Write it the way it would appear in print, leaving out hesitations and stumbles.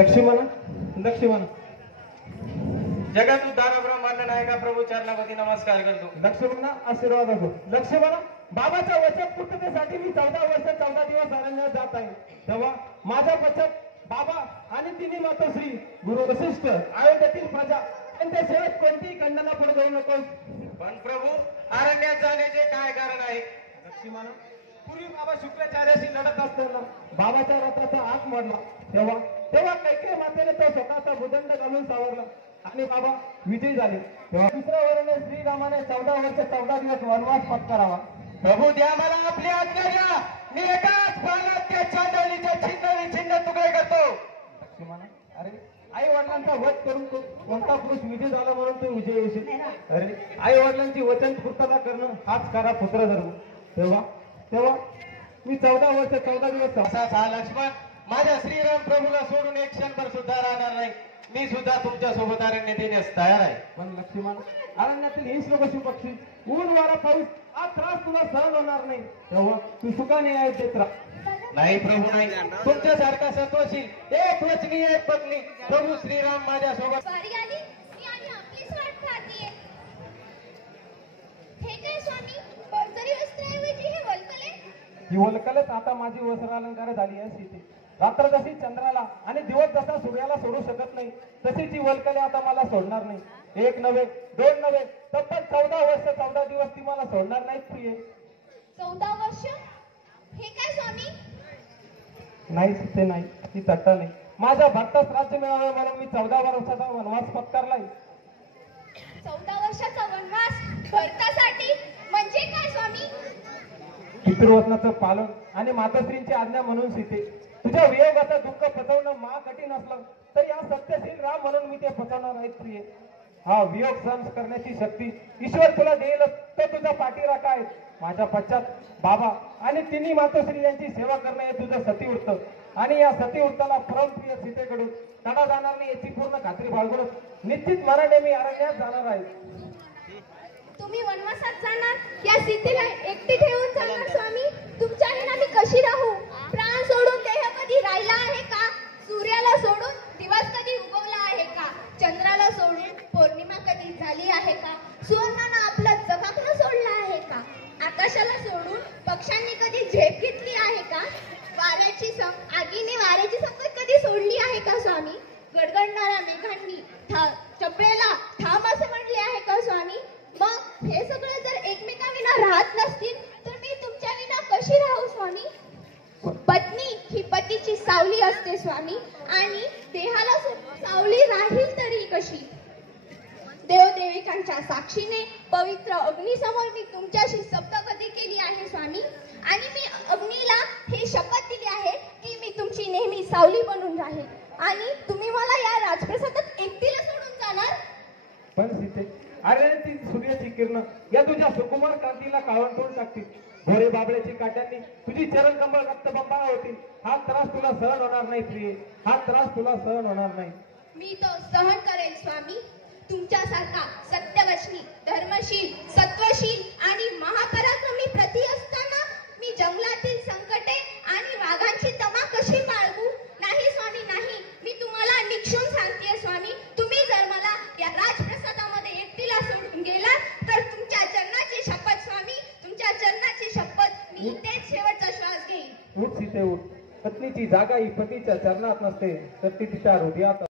लक्ष्मण लक्ष्मण जगत उद्धार ब्रह्मांड नायका प्रभू चरणावती नमस्कार करतो. लक्ष्मण आशीर्वाद असो. लक्ष्मण बाबाच्या वचन पूर्ततेसाठी मी 14 वर्ष 14 दिवस अरण्यात जात आहे. तेव्हा माझ्या पश्चात बाबा आणि तिन्ही मातोश्री गुरु वशिष्ठ अयोध्येतील प्रजा त्यांच्या सेवेत कोणतीही खंडना पुढे जाऊ नको. पण प्रभू अरण्यात जाण्याचे काय कारण आहे? लक्ष्मण पूर्वी बाबा शुक्राचार्याशी लढत असताना बाबाच्या रथाचा आग मोडला. तेव्हा तेव्हा कैकेयी मातेने तो स्वतःचा भुदंड घालून सावरला आणि बाबा विजयी झाले. तेव्हा दुसऱ्या वराने श्रीरामाने 14 वर्ष 14 दिवस वनवास पत्करावा. प्रभू द्या मला आपली आज्ञा द्या. मी एकाच बाणात त्या चांदणीचे छिन्न छिन्न तुकडे करतो. लक्ष्मण अरे आई वडिलांचा वध करून तो कोणता पुरुष विजय झाला म्हणून तो विजय होईल. अरे आई वडिलांची वचन पूर्तता करणं हाच खरा पुत्र धर्म. तेव्हा तेव्हा मी 14 वर्ष 14 दिवस असाच हा लक्ष्मण माझ्या श्रीराम प्रभूला सोडून एक क्षणभर सुद्धा राहणार नाही. मी सुद्धा तुमच्या सोबत अरण्य देण्यास तयार आहे. पण लक्ष्मण अरण्यातील हिंस्र पशु पक्षी ऊन वारा पाऊस हा त्रास तुला सहन होणार नाही. तेव्हा तू सुखाने आहे चित्रा. नाही प्रभू नाही. तुमच्यासारखा सत्वशील एक वचनी एक पत्नी प्रभू श्रीराम माझ्या सोबत. वारी आली मी आणि आपलीच वाट पाहतीये. हे काय स्वामी, बर्जरी वस्त्राऐवजी हे वल्कले? ही वल्कलच आता माझी वस्त्र अलंकार झाली आहे सीते. रात्र जशी चंद्राला आणि दिवस जसा सूर्याला सोडू शकत नाही तशी ती वल्कले आता मला सोडणार नाही. एक नव्हे दोन नव्हे तब्बल 14 वर्ष 14 दिवस ती मला सोडणार नाही प्रिय. 14 वर्ष? हे काय स्वामी? नाही सीते नाही, ती चट्टा नाही. माझ्या भक्तास राज्य मिळावे म्हणून मी 14 वर्षाचा वनवास पत्करलाय. 14 वर्षाचा वनवास भरतासाठी म्हणजे काय स्वामी? पितृवचनाचं पालन आणि मातोश्रींची आज्ञा म्हणून सीते तुझ्या वियोगाचं दुःख पचवणं महा कठीण असलं तर या सत्यशील राम म्हणून मी ते पचवणार आहे प्रिय. हा वियोग सहन करण्याची शक्ती ईश्वर तुला देईल तो तुझा पाठीराखा आहे. माझ्या पश्चात बाबा आणि तिन्ही मातोश्री यांची सेवा करणं हे तुझं सतीवृत्त आणि या सतीवृत्ताला परमप्रिय सीतेकडून तडा जाणार नाही याची पूर्ण खात्री बाळगून निश्चित मनाने मी अरण्यात जाणार आहे. तुम्ही वनवासात जाणार, या सीतेला एकटी ठेवून जाणार स्वामी? तुमच्या विना मी कशी राहू? प्राण सोडून देह कधी राहिला आहे का? सूर्याला सोडून दिवस कधी उगवला आहे का? चंद्राला सोडून पौर्णिमा कधी झाली आहे का? सुवर्णानं आपलं चकाकणं सोडलं आहे का? आकाशाला सोडून पक्ष्यांनी कधी झेप घेतली आहे का? आगीने वाऱ्याची संगत कधी सोडली आहे का स्वामी? गडगडणाऱ्या मेघांनी चपळेला थांब असे म्हणले आहे का स्वामी? मग हे सगळे जर एकमेकांविना राहत नसतील तर मी तुमच्या विना कशी राहू स्वामी? पत्नी ही पतीची सावली असते स्वामी, आणि देहाला सावली राहील तरी कशी? देवदेविकांच्या साक्षीने पवित्र अग्नीसमोर मी तुमच्याशी शपथ केली आहे स्वामी, आणि मी अग्नीला हे शपथ दिली आहे की मी तुमची नेहमी सावली बनून राहील, आणि तुम्ही मला या राजप्रसादात एकटीला सोडून जाणार? पण सीते अरे ती सूर्याची किरण या तुझ्या सुकुमार कांतीला काळवंटून टाकतील. भोरे बाबळ्याची काट्यांनी तुझी चरण कंबळ रक्तबंबाळ होतील. हा त्रास तुला सहन होणार नाही प्रिय, हा त्रास तुला सहन होणार नाही. मी तो सहन करेल स्वामी. तुमच्यासारखा सत्यवचनी, धर्मशील, सत्वशील आणि महापराक्रमी प्रती असताना मी जंगलातील संकटे आणि वाघांची तमा कशी बाळगू? नाही स्वामी नाही, मी तुम्हाला निक्षून सांगतेय स्वामी, तुम्ही जर मला या राजप्रसादामध्ये एकटीला सोडून गेला तर तुमच्या चरणाची शपथ स्वामी, तुमच्या चरणाची शपथ, मी तेच शेवटचा श्वास घेईन. उठ सीते उठ. पत्नीची जागा ही पतीच्या चरणात नसते तर ती तिच्या हृदयात